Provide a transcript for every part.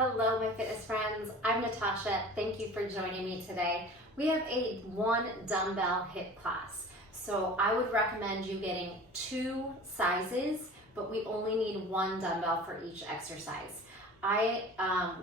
Hello, my fitness friends. I'm Natasha. Thank you for joining me today. We have a 1 dumbbell HIIT class. So I would recommend you getting 2 sizes, but we only need 1 dumbbell for each exercise. I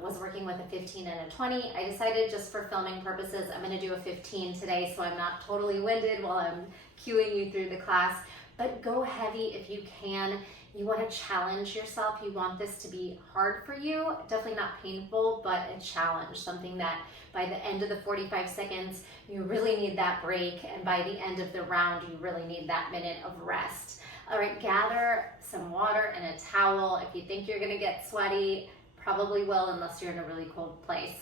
was working with a 15 and a 20. I decided just for filming purposes, I'm gonna do a 15 today so I'm not totally winded while I'm cueing you through the class. But go heavy if you can. You want to challenge yourself. You want this to be hard for you. Definitely not painful, but a challenge. Something that by the end of the 45 seconds, you really need that break. And by the end of the round, you really need that minute of rest. All right, gather some water and a towel. If you think you're gonna get sweaty, probably will unless you're in a really cold place.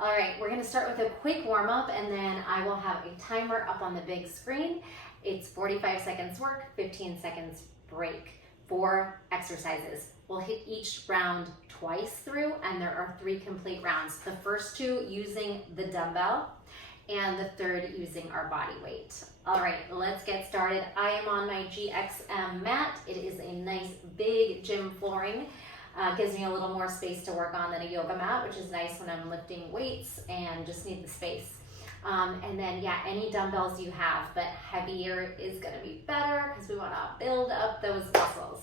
All right, we're gonna start with a quick warm up and then I will have a timer up on the big screen. It's 45 seconds work, 15 seconds break. 4 exercises. We'll hit each round twice through and there are 3 complete rounds. The first 2 using the dumbbell and the third using our body weight. All right, let's get started. I am on my GXM mat. It is a nice big gym flooring. Gives me a little more space to work on than a yoga mat, which is nice when I'm lifting weights and just need the space. And then, yeah, any dumbbells you have, but heavier is gonna be better because we wanna build up those muscles.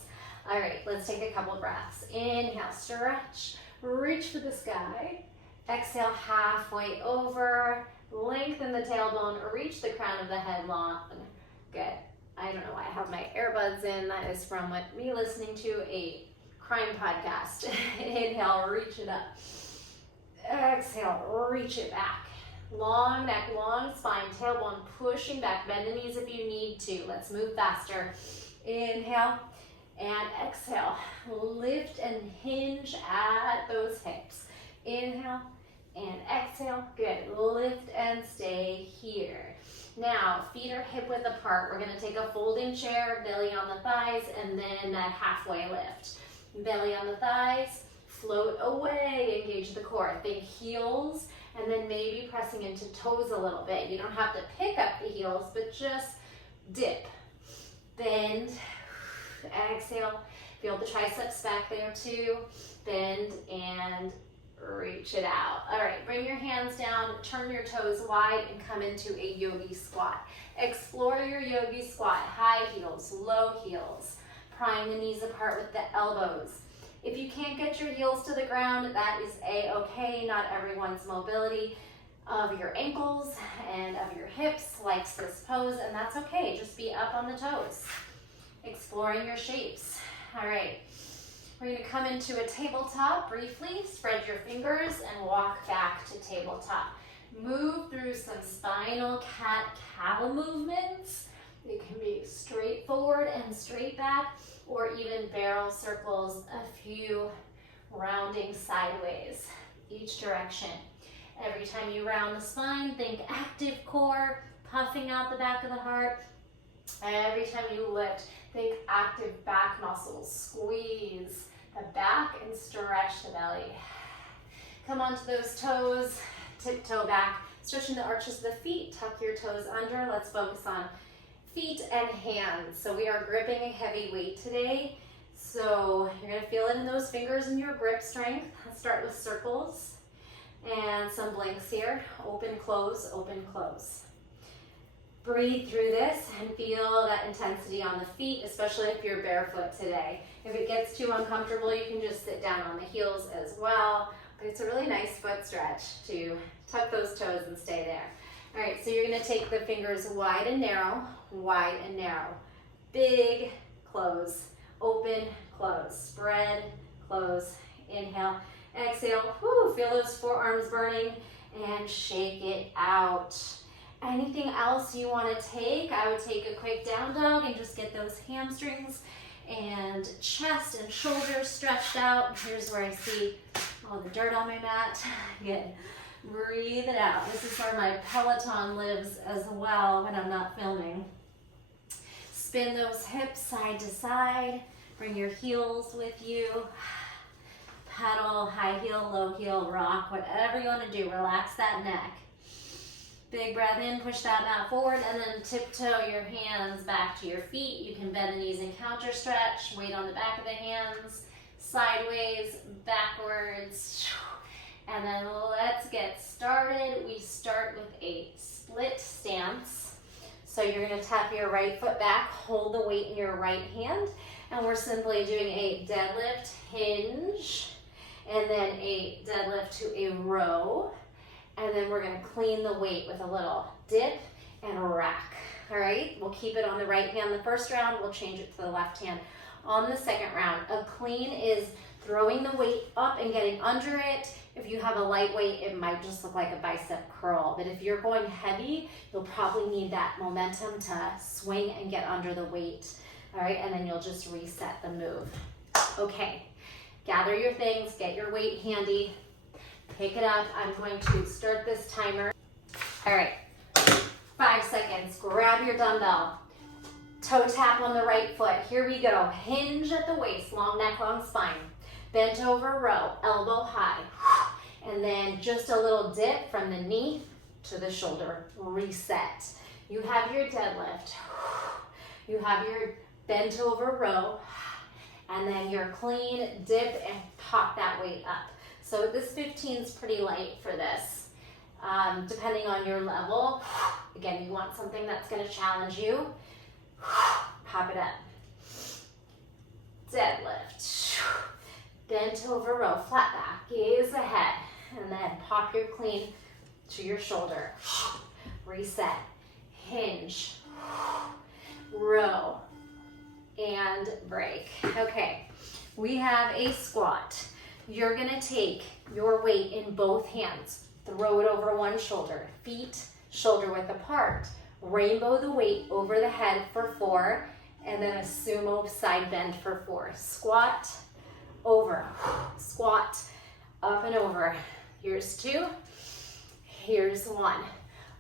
All right, let's take a couple breaths. Inhale, stretch, reach for the sky. Exhale, halfway over, lengthen the tailbone, reach the crown of the head long. Good. I don't know why I have my earbuds in. That is from me listening to a crime podcast. Inhale, reach it up. Exhale, reach it back. Long neck, long spine, tailbone pushing back. Bend the knees if you need to. Let's move faster. Inhale and exhale. Lift and hinge at those hips. Inhale and exhale. Good. Lift and stay here. Now, feet are hip width apart. We're going to take a folding chair, belly on the thighs, and then that halfway lift. Belly on the thighs, float away, engage the core. Think heels, and then maybe pressing into toes a little bit. You don't have to pick up the heels, but just dip. Bend, exhale. Feel the triceps back there too. Bend and reach it out. All right, bring your hands down, turn your toes wide and come into a yogi squat. Explore your yogi squat, high heels, low heels. Prying the knees apart with the elbows. If you can't get your heels to the ground, that is a-okay. Not everyone's mobility of your ankles and of your hips likes this pose, and that's okay. Just be up on the toes. Exploring your shapes. All right, we're gonna come into a tabletop briefly. Spread your fingers and walk back to tabletop. Move through some spinal cat-cow movements. It can be straight forward and straight back, or even barrel circles, a few rounding sideways, each direction. Every time you round the spine, think active core, puffing out the back of the heart. Every time you lift, think active back muscles. Squeeze the back and stretch the belly. Come onto those toes, tiptoe back, stretching the arches of the feet, tuck your toes under. Let's focus on feet and hands. So we are gripping a heavy weight today. So you're gonna feel it in those fingers and your grip strength. Let's start with circles and some blinks here. Open, close, open, close. Breathe through this and feel that intensity on the feet, especially if you're barefoot today. If it gets too uncomfortable, you can just sit down on the heels as well. But it's a really nice foot stretch to tuck those toes and stay there. All right, so you're gonna take the fingers wide and narrow, big, close, open, close, spread, close, inhale, exhale, whoo, feel those forearms burning, and shake it out. Anything else you wanna take? I would take a quick down dog and just get those hamstrings and chest and shoulders stretched out. Here's where I see all the dirt on my mat. Good. Breathe it out. This is where my Peloton lives as well when I'm not filming. Spin those hips side to side. Bring your heels with you. Pedal, high heel, low heel, rock, whatever you want to do. Relax that neck. Big breath in, push that mat forward, and then tiptoe your hands back to your feet. You can bend the knees and counter stretch. Weight on the back of the hands. sideways, backwards, and then let's get started. We start with a split stance. So you're gonna tap your right foot back, hold the weight in your right hand, and we're simply doing a deadlift, hinge, and then a deadlift to a row, and then we're gonna clean the weight with a little dip and a rack. All right, we'll keep it on the right hand the first round, we'll change it to the left hand on the second round. A clean is throwing the weight up and getting under it. If you have a lightweight, it might just look like a bicep curl, but if you're going heavy, you'll probably need that momentum to swing and get under the weight. All right, and then you'll just reset the move. Okay, gather your things, get your weight handy, pick it up. I'm going to start this timer. All right, 5 seconds, grab your dumbbell, toe tap on the right foot. Here we go, hinge at the waist, long neck, long spine. Bent over row, elbow high. And then just a little dip from the knee to the shoulder, reset. You have your deadlift. You have your bent over row, and then your clean dip and pop that weight up. So this 15 is pretty light for this. Depending on your level, again, you want something that's gonna challenge you, pop it up. Deadlift, bent over row, flat back, gaze ahead, and then pop your clean to your shoulder. Reset, hinge, row, and break. Okay, we have a squat. You're gonna take your weight in both hands, throw it over one shoulder, feet shoulder width apart, rainbow the weight over the head for 4, and then a sumo side bend for 4. Squat, over, squat, up and over. Here's 2, here's 1.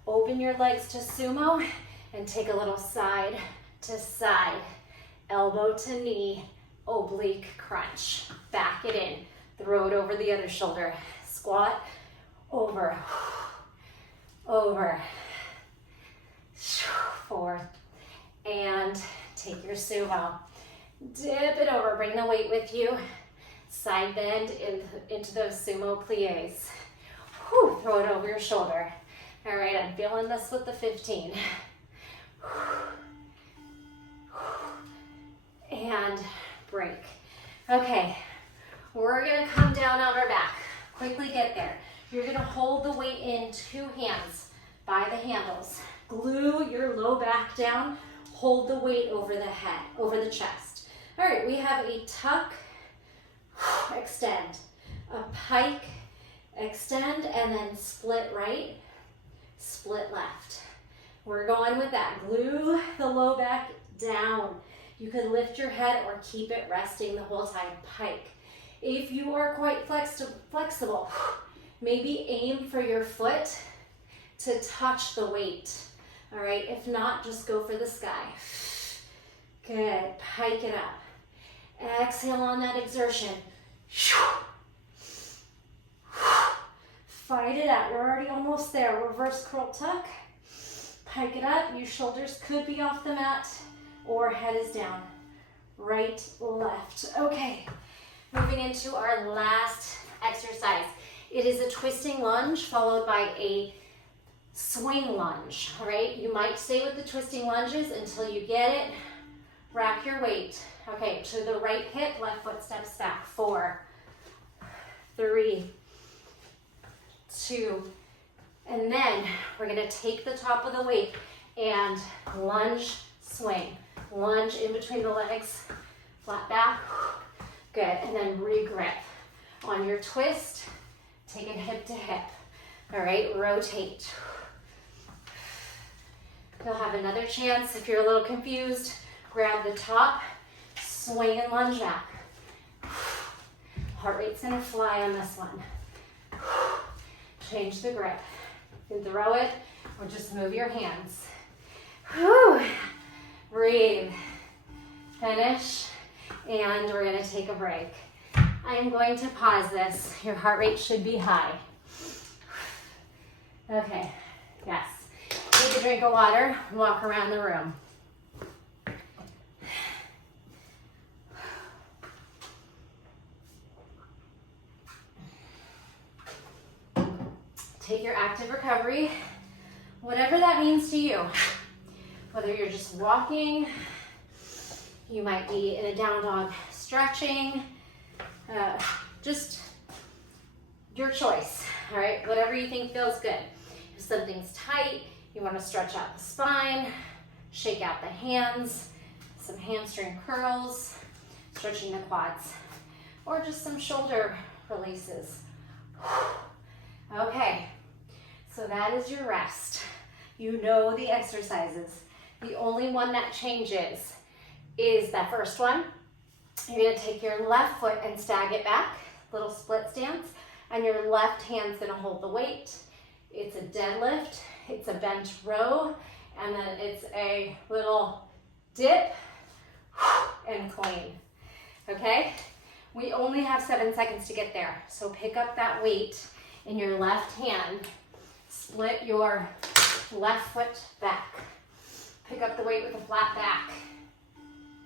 Open your legs to sumo and take a little side to side, elbow to knee, oblique crunch. Back it in, throw it over the other shoulder. Squat, over, over, 4, and take your sumo. Dip it over, bring the weight with you. Side bend into those sumo plies. Whew, throw it over your shoulder. All right, I'm feeling this with the 15. And break. Okay, we're gonna come down on our back. Quickly get there. You're gonna hold the weight in 2 hands by the handles. Glue your low back down. Hold the weight over the head, over the chest. All right, we have a tuck, extend, a pike, extend, and then split right, split left. We're going with that. Glue the low back down. You can lift your head or keep it resting the whole time. Pike. If you are quite flexible, maybe aim for your foot to touch the weight. All right, if not, just go for the sky. Good, pike it up. Exhale on that exertion. Fight it out, we're already almost there. Reverse curl tuck, pike it up. Your shoulders could be off the mat or head is down. Right, left. Okay, moving into our last exercise. It is a twisting lunge followed by a swing lunge, all right? You might stay with the twisting lunges until you get it. Rack your weight. Okay, to the right hip, left foot steps back. 4, 3, 2, and then we're gonna take the top of the weight and lunge, swing. Lunge in between the legs, flat back. Good, and then re-grip. On your twist, take it hip to hip. All right, rotate. You'll have another chance if you're a little confused. Grab the top, swing and lunge back. Heart rate's gonna fly on this one. Change the grip. You can throw it or just move your hands. Whew. Breathe. Finish. And we're gonna take a break. I'm going to pause this. Your heart rate should be high. Okay, yes. Take a drink of water, walk around the room. take your active recovery, whatever that means to you. Whether you're just walking, you might be in a down dog stretching, just your choice, all right? Whatever you think feels good. If something's tight, you want to stretch out the spine, shake out the hands, some hamstring curls, stretching the quads, or just some shoulder releases. Okay, so that is your rest. You know the exercises. The only one that changes is that first one. You're gonna take your left foot and stag it back, little split stance, and your left hand's gonna hold the weight. It's a deadlift, it's a bench row, and then it's a little dip and clean, okay? We only have 7 seconds to get there, so pick up that weight in your left hand, split your left foot back, pick up the weight with a flat back,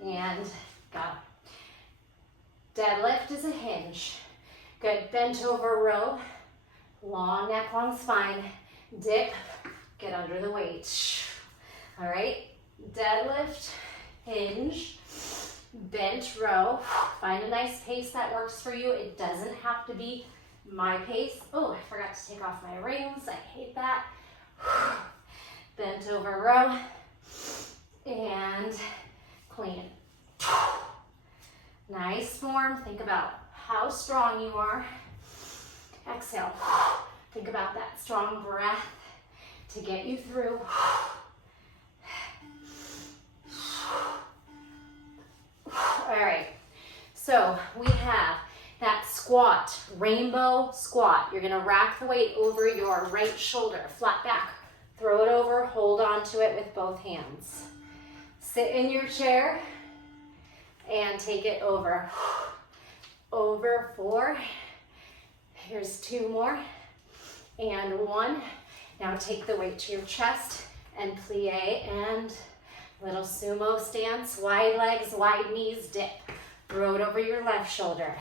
and go. Deadlift is a hinge. Good, bent over row, long neck, long spine, dip, get under the weight. All right, deadlift, hinge, bench row. Find a nice pace that works for you. It doesn't have to be my pace. Oh, I forgot to take off my rings. I hate that. Bent over row and clean. Nice form. Think about how strong you are. Exhale. Think about that strong breath to get you through. All right, so we have that squat, rainbow squat. You're gonna rack the weight over your right shoulder, flat back. Throw it over, hold on to it with both hands. Sit in your chair and take it over. Over 4. Here's 2 more. And 1. Now take the weight to your chest and plie and little sumo stance. Wide legs, wide knees, dip. Throw it over your left shoulder.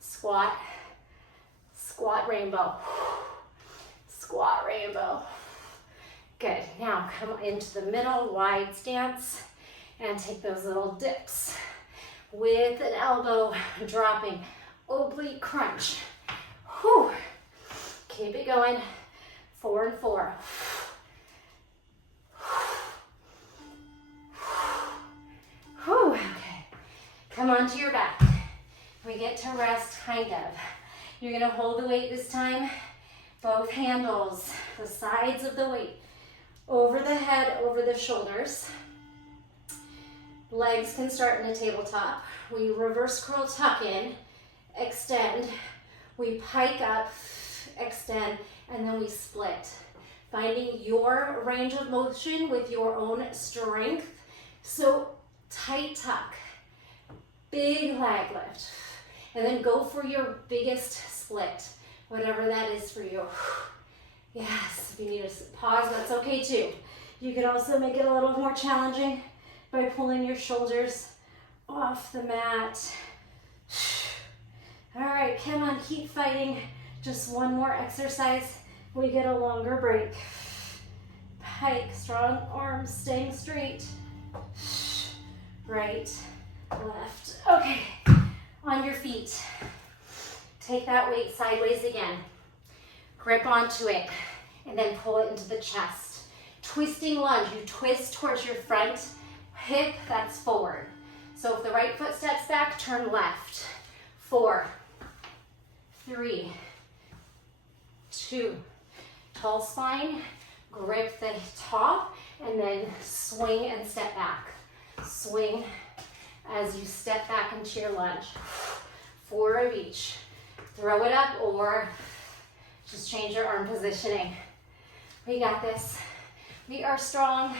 Squat, squat rainbow. Squat rainbow. Good, now come into the middle, wide stance, and take those little dips with an elbow dropping, oblique crunch. Whew. Keep it going, 4 and 4. Whew, okay. Come onto your back. We get to rest, kind of. You're gonna hold the weight this time, both handles, the sides of the weight, over the head, over the shoulders. Legs can start in a tabletop. We reverse curl, tuck in, extend. We pike up, extend, and then we split. Finding your range of motion with your own strength. So tight tuck, big leg lift, and then go for your biggest split, whatever that is for you. Yes, if you need to pause, that's okay too. You can also make it a little more challenging by pulling your shoulders off the mat. All right, come on, keep fighting. Just one more exercise. We get a longer break. Pike, strong arms, staying straight. Right, left. Okay, on your feet. Take that weight sideways again. Grip onto it, and then pull it into the chest. Twisting lunge, you twist towards your front hip, that's forward. So if the right foot steps back, turn left. 4, 3, 2. Tall spine, grip the top, and then swing and step back. Swing as you step back into your lunge. 4 of each. Throw it up or just change your arm positioning. We got this. We are strong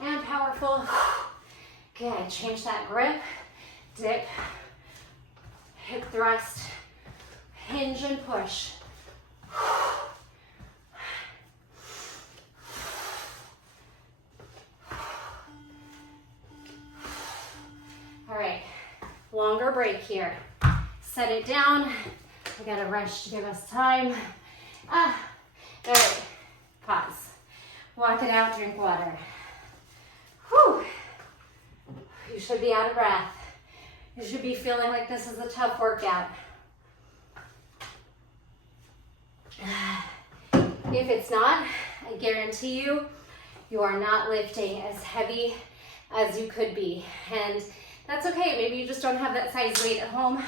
and powerful. Good, change that grip. Dip, hip thrust, hinge and push. All right, longer break here. Set it down. I gotta rush to give us time. All right, pause. Walk it out, drink water. Whew. You should be out of breath. You should be feeling like this is a tough workout. If it's not, I guarantee you, you are not lifting as heavy as you could be. And that's okay. Maybe you just don't have that size weight at home.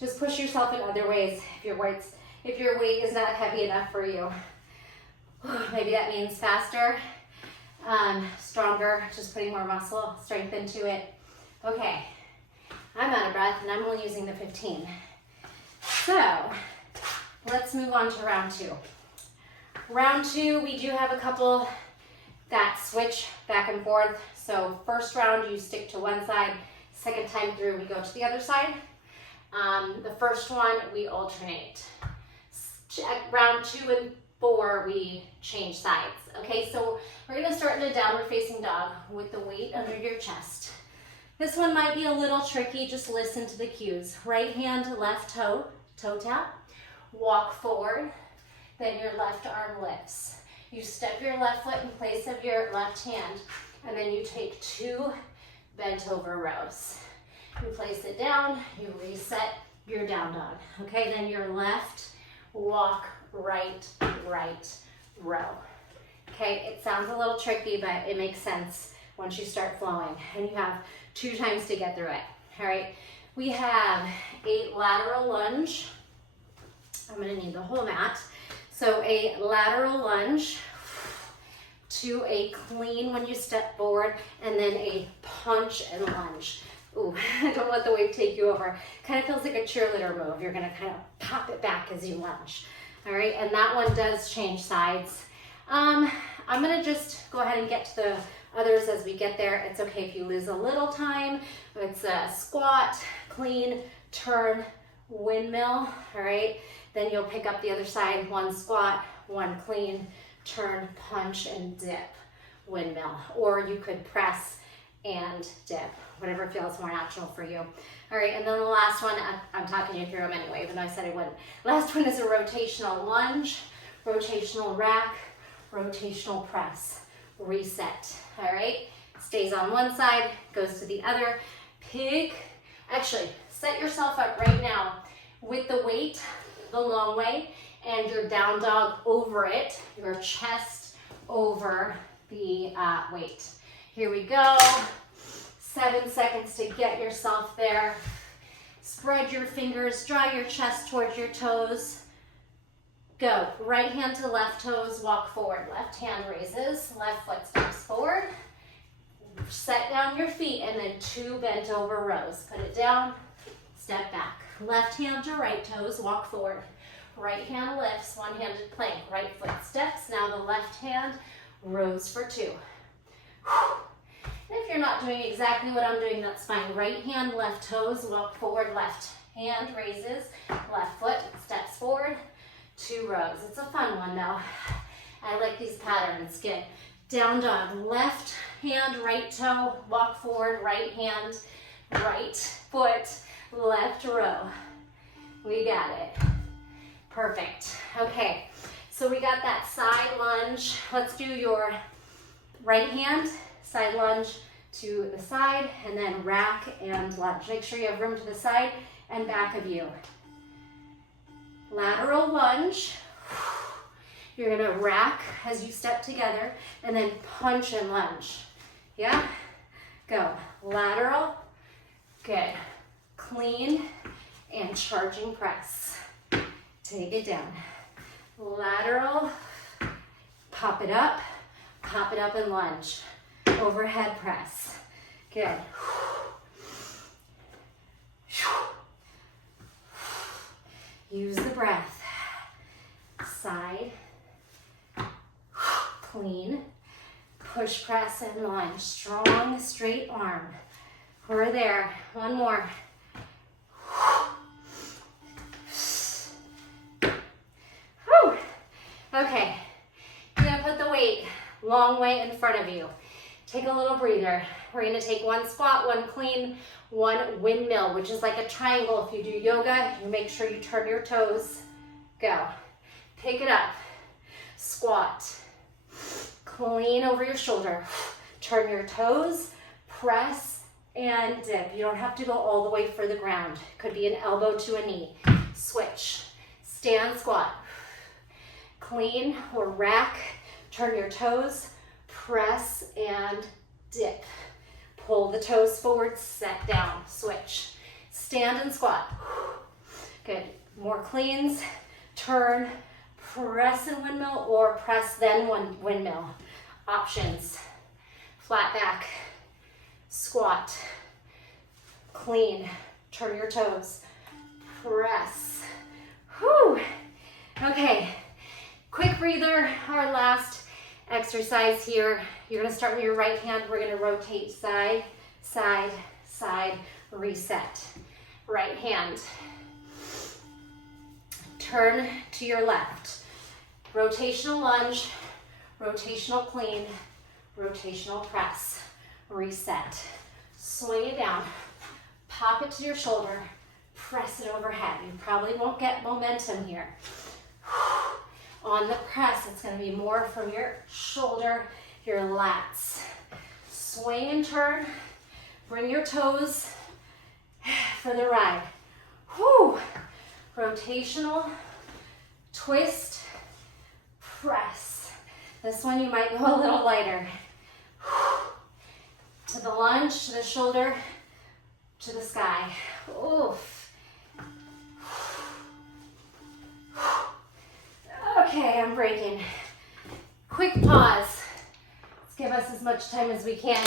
Just push yourself in other ways if your weight is not heavy enough for you. Maybe that means faster, stronger, just putting more muscle strength into it. Okay, I'm out of breath and I'm only using the 15. So let's move on to round 2. Round 2, we do have a couple that switch back and forth. So first round, you stick to one side. Second time through, we go to the other side. The first one, we alternate. Round 2 and 4, we change sides. Okay, so we're gonna start in a downward facing dog with the weight under your chest. This one might be a little tricky, just listen to the cues. Right hand, left toe, toe tap, walk forward, then your left arm lifts. You step your left foot in place of your left hand, and then you take 2 bent over rows. You place it down, you reset your down dog. Okay, then your left, walk, right, right, row. Okay, it sounds a little tricky, but it makes sense once you start flowing. And you have 2 times to get through it. All right, we have a lateral lunge. I'm gonna need the whole mat. So a lateral lunge to a clean when you step forward, and then a punch and lunge. Ooh, don't let the weight take you over. Kind of feels like a cheerleader move. You're gonna kind of pop it back as you lunge. All right, and that one does change sides. I'm gonna just go ahead and get to the others as we get there. It's okay if you lose a little time. It's a squat, clean, turn, windmill, all right? Then you'll pick up the other side, 1 squat, 1 clean, turn, punch, and dip, windmill. Or you could press and dip, whatever feels more natural for you. All right, and then the last one, I'm talking you through them anyway, even though I said I wouldn't. Last one is a rotational lunge, rotational rack, rotational press, reset. All right, stays on one side, goes to the other. Actually, set yourself up right now with the weight the long way and your down dog over it, your chest over the weight. Here we go. 7 seconds to get yourself there. Spread your fingers, draw your chest towards your toes. Go. Right hand to left toes, walk forward. Left hand raises, left foot steps forward. Set down your feet and then 2 bent over rows. Put it down, step back. Left hand to right toes, walk forward. Right hand lifts, one-handed plank. Right foot steps. Now the left hand rows for 2. And if you're not doing exactly what I'm doing, that's fine. Right hand, left toes, walk forward. Left hand raises, left foot steps forward. 2 rows. It's a fun one though. I like these patterns. Good. Down dog. Left hand, right toe, walk forward. Right hand, right foot, left row. We got it. Perfect. Okay, so we got that side lunge. Let's do your right hand, side lunge to the side, and then rack and lunge. Make sure you have room to the side and back of you. Lateral lunge. You're gonna rack as you step together, and then punch and lunge. Yeah? Go. Lateral. Good. Clean and charging press. Take it down. Lateral. Pop it up and lunge. Overhead press. Good. Use the breath. Side. Clean. Push, press, and lunge. Strong, straight arm. We're there. One more. Whew. Okay. You're going to put the weight long way in front of you. Take a little breather. We're going to take 1 squat, 1 clean, 1 windmill, which is like a triangle. If you do yoga, you make sure you turn your toes. Go. Pick it up. squat, clean over your shoulder, turn your toes, press and dip. You don't have to go all the way for the ground. Could be an elbow to a knee. Switch, stand, squat, clean or rack, turn your toes, press and dip. Pull the toes forward, set down, switch. Stand and squat. Good. More cleans, turn, press and windmill, or press then windmill. Options. Flat back, squat, clean, turn your toes, press. Whew. Okay, quick breather, our last exercise here. You're gonna start with your right hand. We're gonna rotate side, side, side, reset. Right hand. Turn to your left. Rotational lunge, rotational clean, rotational press. Reset. Swing it down. Pop it to your shoulder. Press it overhead. You probably won't get momentum here. On the press, it's going to be more from your shoulder, your lats. Swing and turn. Bring your toes for the ride. Whew. Rotational, twist, press. This one you might go a little lighter. To the lunge, to the shoulder, to the sky. Oof. Okay, I'm breaking. Quick pause. Let's give us as much time as we can.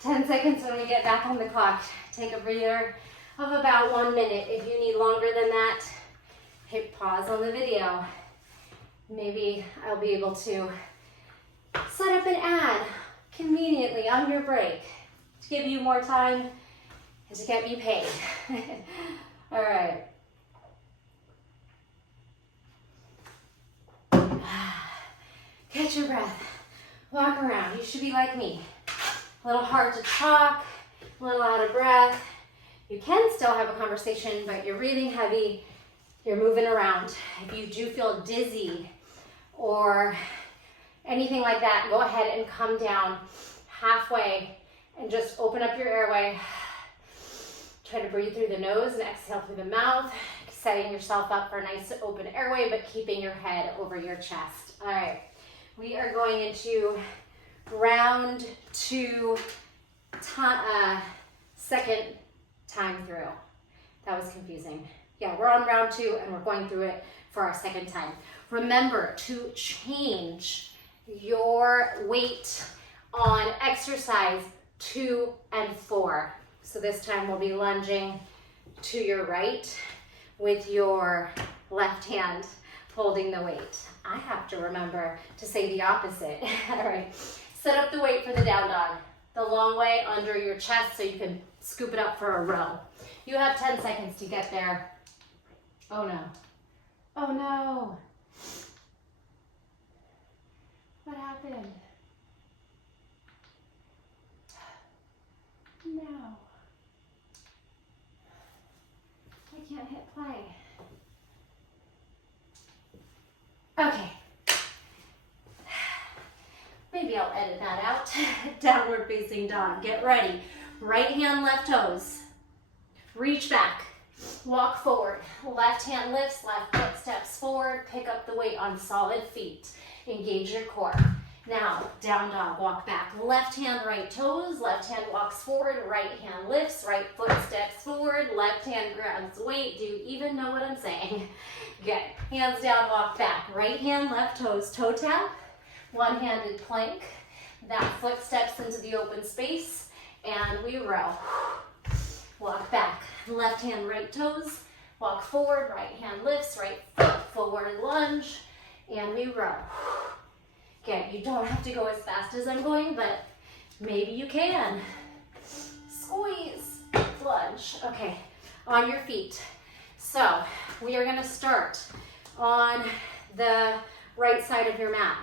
10 seconds when we get back on the clock. Take a breather of about 1 minute. If you need longer than that, hit pause on the video. Maybe I'll be able to set up an ad conveniently on your break to give you more time and to get me paid. All right. Catch your breath. Walk around. You should be like me. A little hard to talk, a little out of breath. You can still have a conversation, but you're breathing heavy. You're moving around. If you do feel dizzy or anything like that, go ahead and come down halfway and just open up your airway. Try to breathe through the nose and exhale through the mouth, setting yourself up for a nice open airway, but keeping your head over your chest. All right, we are going into round 2, second time through. That was confusing. Yeah, we're on round 2 and we're going through it for our second time. Remember to change your weight on exercise 2 and 4. So this time we'll be lunging to your right with your left hand holding the weight. I have to remember to say the opposite. All right, set up the weight for the down dog. The long way under your chest so you can scoop it up for a row. You have 10 seconds to get there. Oh no. Oh no. What happened? No. I can't hit play. Okay. Maybe I'll edit that out. Downward facing dog. Get ready. Right hand, left toes. Reach back. Walk forward. Left hand lifts, left foot steps forward. Pick up the weight on solid feet. Engage your core. Now, down dog, walk back. Left hand, right toes. Left hand walks forward. Right hand lifts. Right foot steps forward. Left hand grabs weight. Do you even know what I'm saying? Good. Hands down, walk back. Right hand, left toes, toe tap. One-handed plank. That foot steps into the open space. And we row. Walk back. Left hand, right toes. Walk forward. Right hand lifts. Right foot forward lunge. And we row. Okay, you don't have to go as fast as I'm going, but maybe you can. Squeeze, lunge. Okay, on your feet. So we are gonna start on the right side of your mat.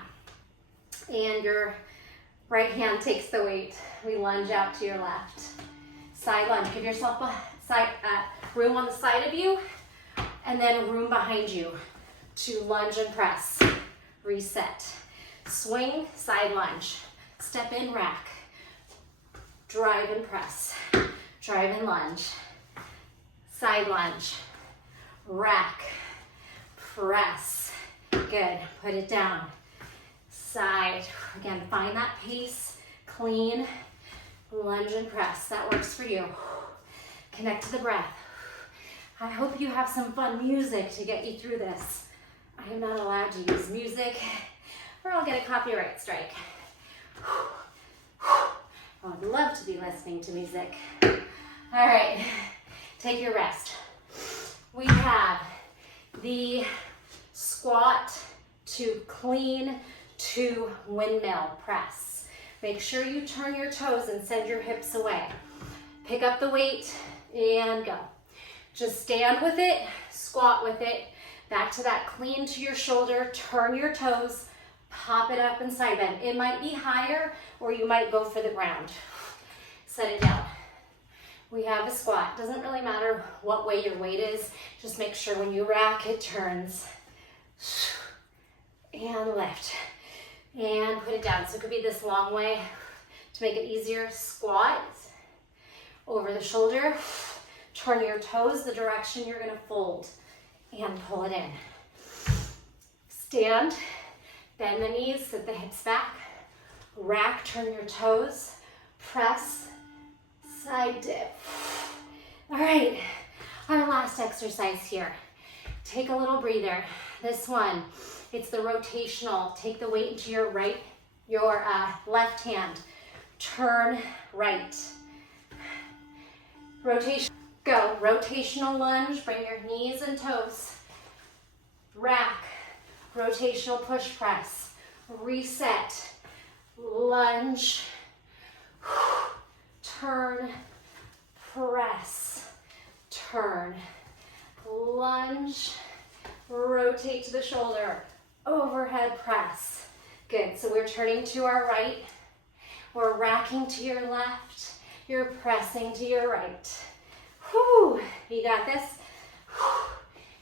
And your right hand takes the weight. We lunge out to your left. Side lunge, give yourself a room on the side of you, and then room behind you to lunge and press. reset. Swing, side lunge. Step in, rack. Drive and press. Drive and lunge. Side lunge. Rack. Press. Good. Put it down. Side. Again, find that pace. Clean. Lunge and press. That works for you. Connect to the breath. I hope you have some fun music to get you through this. I am not allowed to use music or I'll get a copyright strike. I would love to be listening to music. All right, take your rest. We have the squat to clean to windmill press. Make sure you turn your toes and send your hips away. Pick up the weight and go. Just stand with it, squat with it, back to that clean to your shoulder, turn your toes, pop it up and side bend. It might be higher or you might go for the ground. Set it down. We have a squat. Doesn't really matter what way your weight is. Just make sure when you rack, it turns. And lift. And put it down. So it could be this long way. To make it easier, squat over the shoulder. Turn your toes the direction you're going to fold. And pull it in. Stand. Bend the knees, sit the hips back. Rack, turn your toes. Press. Side dip. All right, our last exercise here. Take a little breather. This one, it's the rotational. Take the weight into your left hand. Turn right. Rotation, go. Rotational lunge, bring your knees and toes. Rack, rotational push press. Reset, lunge. Turn, press, turn, lunge, rotate to the shoulder, overhead press. Good, so we're turning to our right, we're racking to your left, you're pressing to your right. Whew, you got this.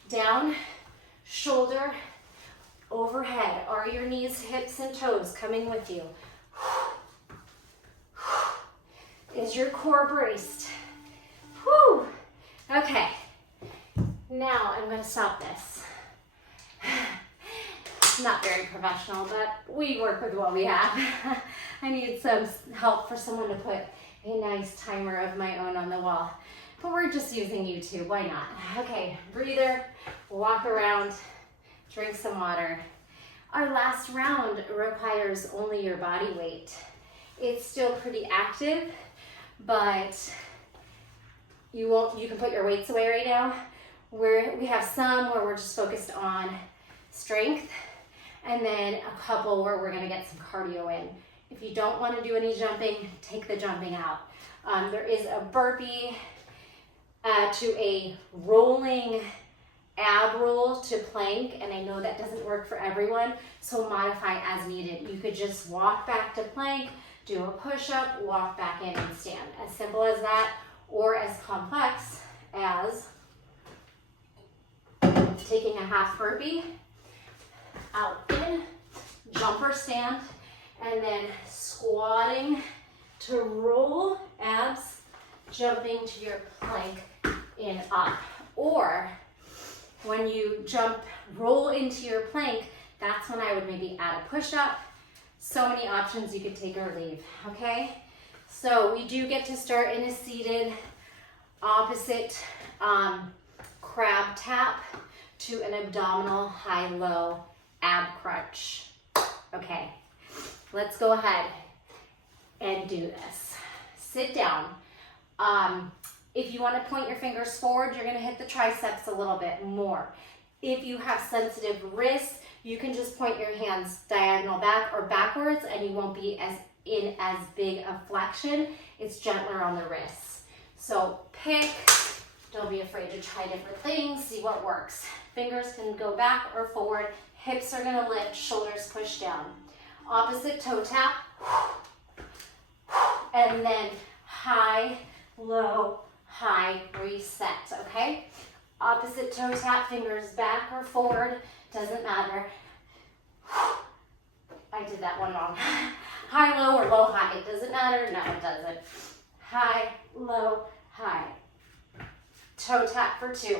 Down, shoulder, overhead. Are your knees, hips, and toes coming with you? Is your core braced? Whew. Okay, now I'm going to stop this. Not very professional, but we work with what we have. I need some help for someone to put a nice timer of my own on the wall, but we're just using YouTube, why not? Okay, breather, walk around, drink some water. Our last round requires only your body weight. It's still pretty active, but you can put your weights away right now. We have some where we're just focused on strength, and then a couple where we're gonna get some cardio in. If you don't wanna do any jumping, take the jumping out. There is a burpee to a rolling ab roll to plank, and I know that doesn't work for everyone, so modify as needed. You could just walk back to plank, do a push-up, walk back in and stand. As simple as that, or as complex as taking a half burpee, out in, jumper stand, and then squatting to roll abs, jumping to your plank in up. Or when you roll into your plank, that's when I would maybe add a push-up. So many options you could take or leave, okay? So we do get to start in a seated opposite crab tap to an abdominal high-low ab crunch. Okay, let's go ahead and do this. Sit down. If you want to point your fingers forward, you're going to hit the triceps a little bit more. If you have sensitive wrists, you can just point your hands diagonal back or backwards and you won't be as big a flexion. It's gentler on the wrists. So pick, don't be afraid to try different things, see what works. Fingers can go back or forward, hips are gonna lift, shoulders push down. Opposite toe tap, and then high, low, high, reset, okay? Opposite toe tap, fingers back or forward, doesn't matter. I did that one wrong. High, low, or low, high. It doesn't matter. No, it doesn't. High, low, high. Toe tap for 2.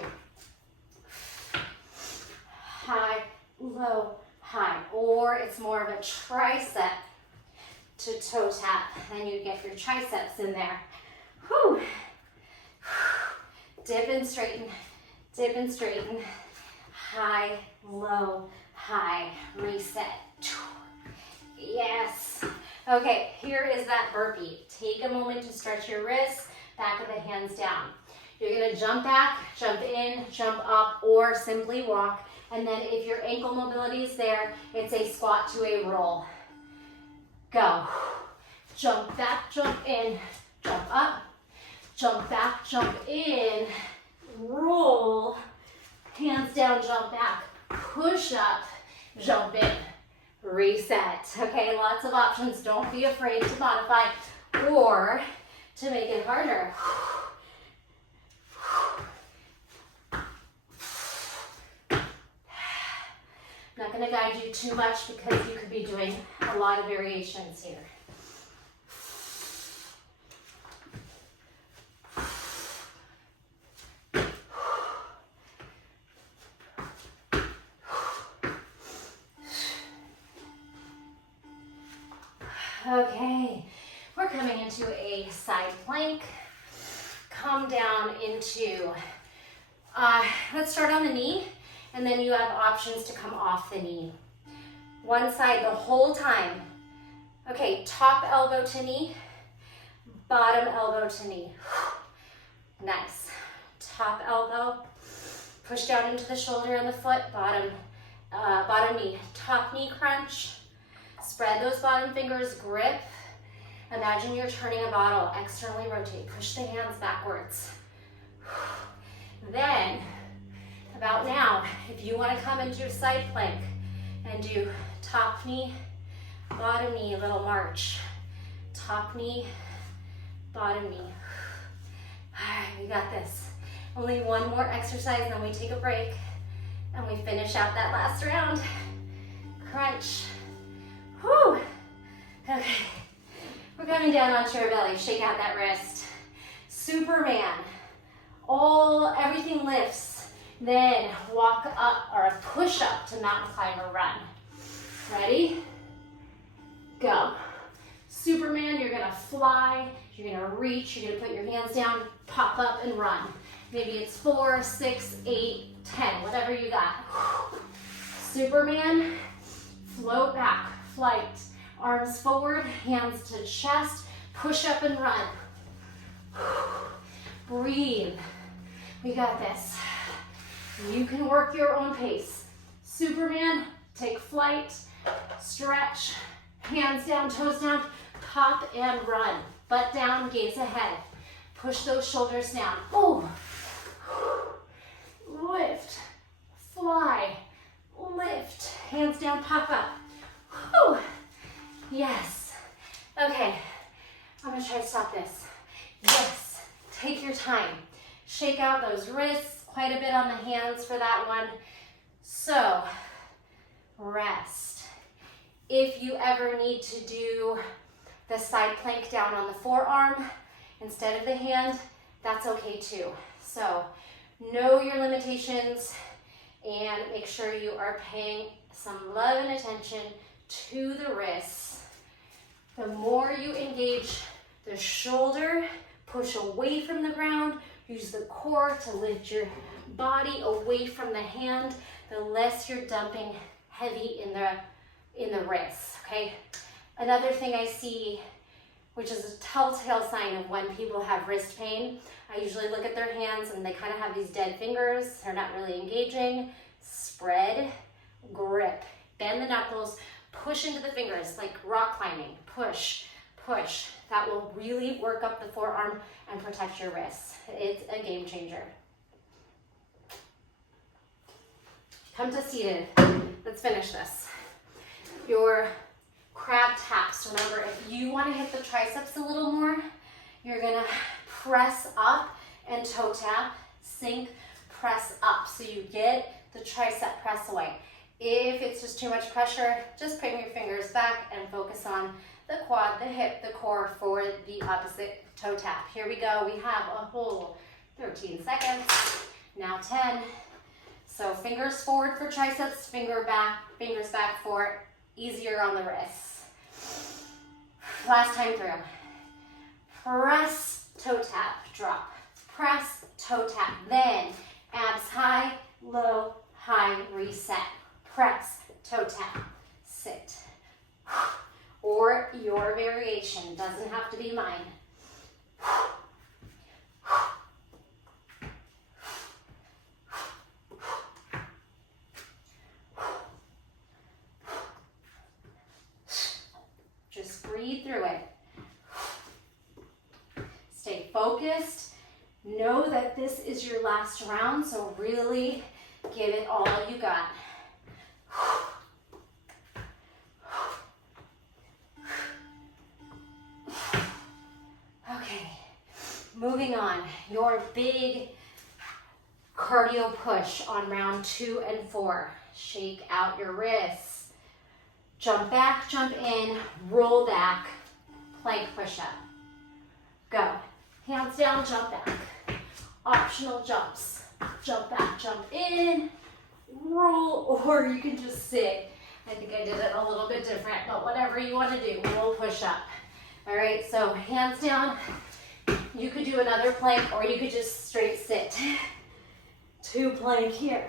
High, low, high. Or it's more of a tricep to toe tap. Then you get your triceps in there. Whew. Dip and straighten. Dip and straighten. High, low, high. Reset. Yes. Okay, here is that burpee. Take a moment to stretch your wrists, back of the hands down. You're gonna jump back, jump in, jump up, or simply walk. And then if your ankle mobility is there, it's a squat to a roll. Go. Jump back, jump in, jump up, jump back, jump in, roll, hands down, jump back, push up, jump in, reset. Okay, lots of options. Don't be afraid to modify or to make it harder. I'm not going to guide you too much because you could be doing a lot of variations here. Okay, we're coming into a side plank. Come down into, let's start on the knee, and then you have options to come off the knee. One side the whole time. Okay, top elbow to knee, bottom elbow to knee. Nice. Top elbow, push down into the shoulder and the foot, bottom knee. Top knee crunch. Spread those bottom fingers, grip. Imagine you're turning a bottle, externally rotate, push the hands backwards. Then, about now, if you want to come into a side plank and do top knee, bottom knee, a little march. Top knee, bottom knee. All right, we got this. Only one more exercise, and then we take a break, and we finish out that last round. Crunch. Whew. Okay, we're coming down onto your belly. Shake out that wrist. Superman. Everything lifts. Then walk up or push up to mountain climber run. Ready? Go. Superman, you're gonna fly. You're gonna reach. You're gonna put your hands down, pop up and run. Maybe it's 4, 6, 8, 10, whatever you got. Superman, float back. Flight. Arms forward, hands to chest, push up and run. Breathe. We got this. You can work your own pace. Superman, take flight, stretch, hands down, toes down, pop and run. Butt down, gaze ahead. Push those shoulders down. Oh. Lift, fly, lift, hands down, pop up. Whew. Yes. Okay. I'm going to try to stop this. Yes. Take your time. Shake out those wrists. Quite a bit on the hands for that one. So, rest. If you ever need to do the side plank down on the forearm instead of the hand, that's okay too. So, know your limitations and make sure you are paying some love and attention to the wrists. The more you engage the shoulder, push away from the ground, use the core to lift your body away from the hand, the less you're dumping heavy in the wrists, okay? Another thing I see, which is a telltale sign of when people have wrist pain, I usually look at their hands and they kind of have these dead fingers. They're not really engaging. Spread, grip, bend the knuckles, push into the fingers like rock climbing. Push, push. That will really work up the forearm and protect your wrists. It's a game changer. Come to seated. Let's finish this. Your crab taps. Remember, if you want to hit the triceps a little more, you're gonna press up and toe tap, sink, press up. So you get the tricep press away. If it's just too much pressure, just bring your fingers back and focus on the quad, the hip, the core for the opposite toe tap. Here we go. We have a whole 13 seconds. Now 10. So fingers forward for triceps, fingers back for easier on the wrists. Last time through. Press, toe tap, drop. Press, toe tap. Then abs high, low, high, reset. Press, toe tap, sit. Or your variation, doesn't have to be mine. Just breathe through it. Stay focused. Know that this is your last round, so really give it all you got. Okay, moving on. Your big cardio push on round 2 and 4. Shake out your wrists. Jump back, jump in, roll back, plank push-up. Go. Hands down, jump back. Optional jumps. Jump back, jump in, roll, or you can just sit. I think I did it a little bit different, but whatever you want to do, roll push-up. All right, so hands down. You could do another plank, or you could just straight sit. 2 plank here.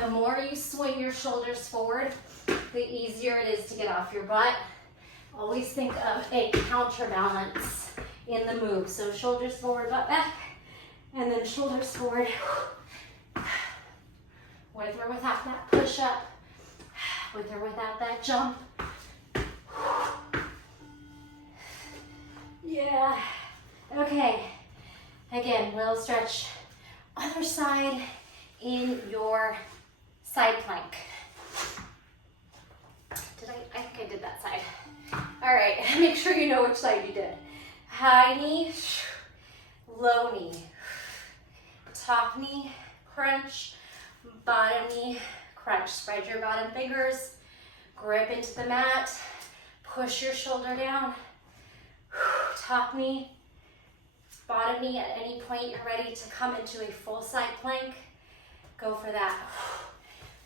The more you swing your shoulders forward, the easier it is to get off your butt. Always think of a counterbalance in the move. So shoulders forward, butt back, and then shoulders forward. With or without that push-up, with or without that jump. Yeah. Okay. Again, little stretch. Other side in your side plank. I think I did that side. All right, make sure you know which side you did. High knee, low knee. Top knee, crunch. Bottom knee, crunch. Spread your bottom fingers. Grip into the mat. Push your shoulder down. Top knee, bottom knee. At any point you're ready to come into a full side plank, go for that.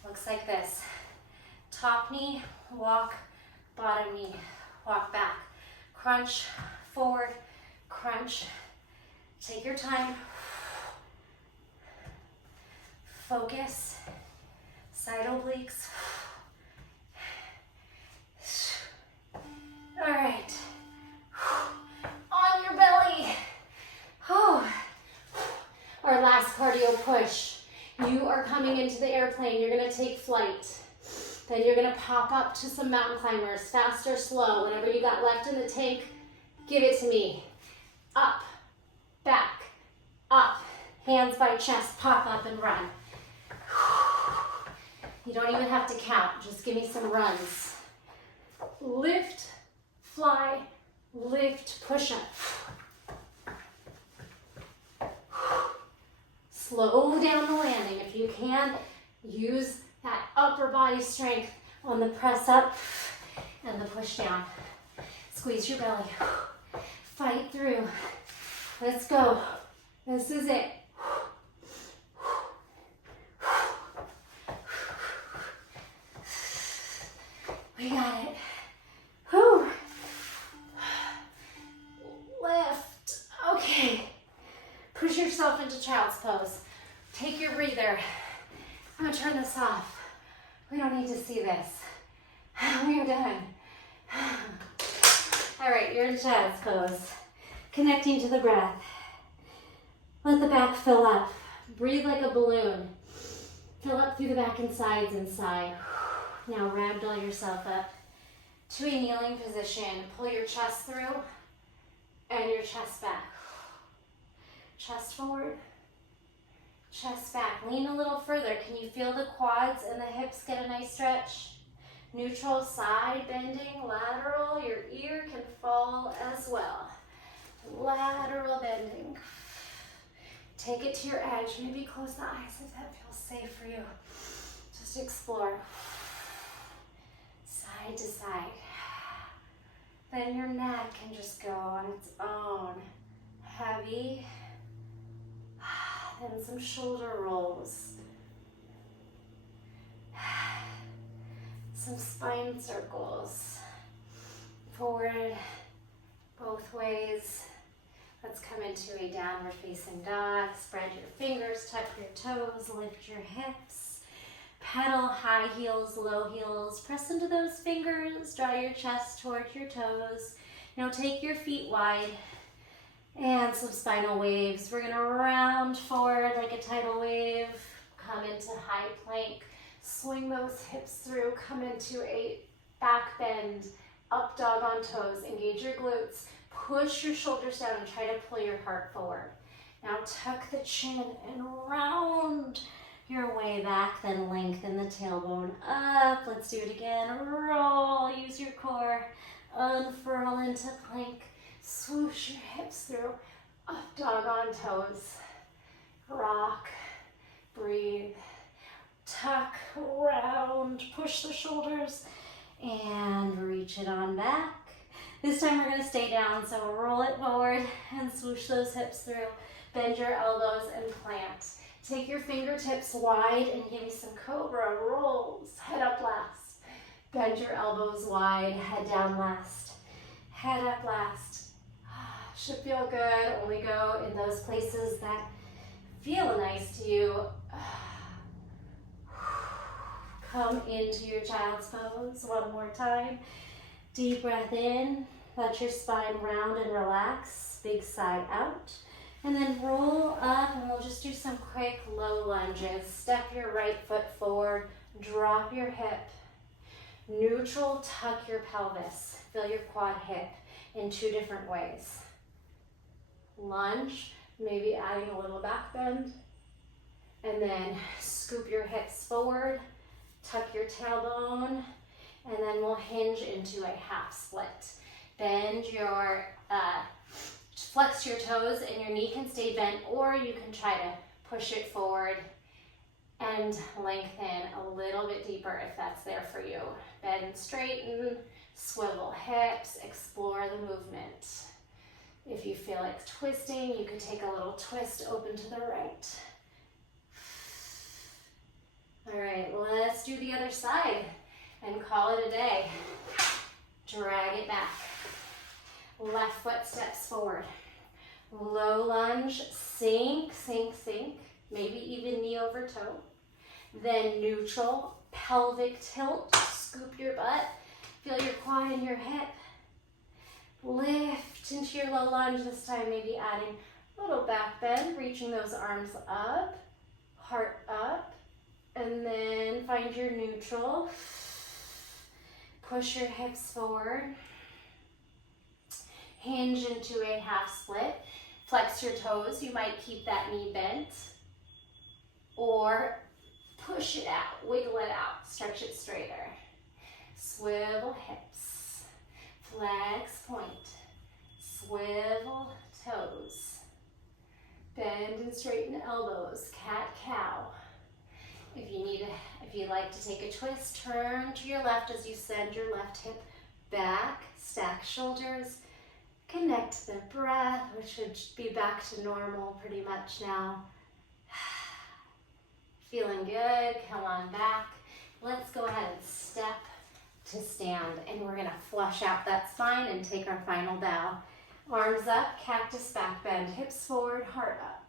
Looks like this. Top knee, walk, bottom knee, walk back. Crunch, forward, crunch. Take your time. Focus. Side obliques. All right. On your belly. Our last cardio push. You are coming into the airplane. You're going to take flight. Then you're going to pop up to some mountain climbers. Fast or slow. Whatever you got left in the tank, give it to me. Up, back, up. Hands by chest. Pop up and run. You don't even have to count. Just give me some runs. Lift, fly, lift, push up. Slow down the landing. If you can, use that upper body strength on the press up and the push down. Squeeze your belly. Fight through. Let's go. This is it. We got it. Whew. Lift. Okay. Push yourself into child's pose. Take your breather. I'm gonna turn this off. We don't need to see this. We are done. All right, you're in child's pose. Connecting to the breath. Let the back fill up. Breathe like a balloon. Fill up through the back and sides and sigh. Now ragdoll yourself up to a kneeling position. Pull your chest through and your chest back. Chest forward, chest back. Lean a little further. Can you feel the quads and the hips get a nice stretch? Neutral side bending, lateral. Your ear can fall as well. Lateral bending. Take it to your edge. Maybe close the eyes if that feels safe for you. Just Just explore. Side to side. Then your neck can just go on its own. Heavy. Then some shoulder rolls. Some spine circles. Forward, both ways. Let's come into a downward facing dog. Spread your fingers, tuck your toes, lift your hips. Pedal high heels, low heels. Press into those fingers, draw your chest towards your toes. Now take your feet wide and some spinal waves. We're gonna round forward like a tidal wave. Come into high plank. Swing those hips through. Come into a back bend. Up dog on toes. Engage your glutes. Push your shoulders down and try to pull your heart forward. Now tuck the chin and round your way back, then lengthen the tailbone up. Let's do it again. Roll, use your core. Unfurl into plank. Swoosh your hips through. Up dog on toes. Rock, breathe. Tuck, round, push the shoulders, and reach it on back. This time we're gonna stay down, so roll it forward and swoosh those hips through. Bend your elbows and plant. Take your fingertips wide and give me some cobra rolls. Head up last. Bend your elbows wide, head down last. Head up last. Should feel good. Only go in those places that feel nice to you. Come into your child's pose one more time. Deep breath in, let your spine round and relax, big side out. And then roll up, and we'll just do some quick low lunges. Step your right foot forward, drop your hip. Neutral, tuck your pelvis. Feel your quad hip in two different ways. Lunge, maybe adding a little back bend. And then scoop your hips forward, tuck your tailbone, and then we'll hinge into a half split. Bend your, flex your toes and your knee can stay bent, or you can try to push it forward and lengthen a little bit deeper if that's there for you. Bend and straighten, swivel hips, explore the movement. If you feel like twisting, you can take a little twist open to the right. All right, let's do the other side and call it a day. Drag it back. Left foot steps forward. Low lunge, sink, sink, sink. Maybe even knee over toe. Then neutral, pelvic tilt. Scoop your butt. Feel your quad and your hip. Lift into your low lunge this time, maybe adding a little back bend, reaching those arms up, heart up. And then find your neutral. Push your hips forward. Hinge into a half split. Flex your toes. You might keep that knee bent. Or push it out, wiggle it out, stretch it straighter. Swivel hips. Flex point. Swivel toes. Bend and straighten elbows. Cat cow. If you'd like to take a twist, turn to your left as you send your left hip back, stack shoulders, connect the breath, which should be back to normal pretty much now. Feeling good, come on back. Let's go ahead and step to stand, and we're gonna flush out that spine and take our final bow. Arms up, cactus back bend, hips forward, heart up.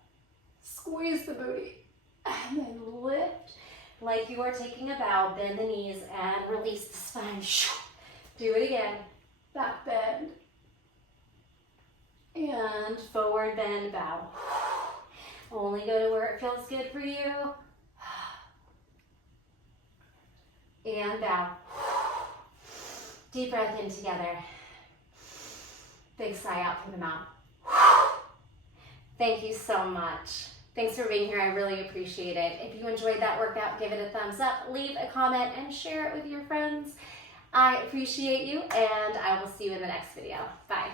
Squeeze the booty. And then lift like you are taking a bow. Bend the knees and release the spine. Do it again. Back bend. And forward bend, bow. Only go to where it feels good for you. And bow. Deep breath in together. Big sigh out from the mouth. Thank you so much. Thanks for being here. I really appreciate it. If you enjoyed that workout, give it a thumbs up, leave a comment, and share it with your friends. I appreciate you, and I will see you in the next video. Bye.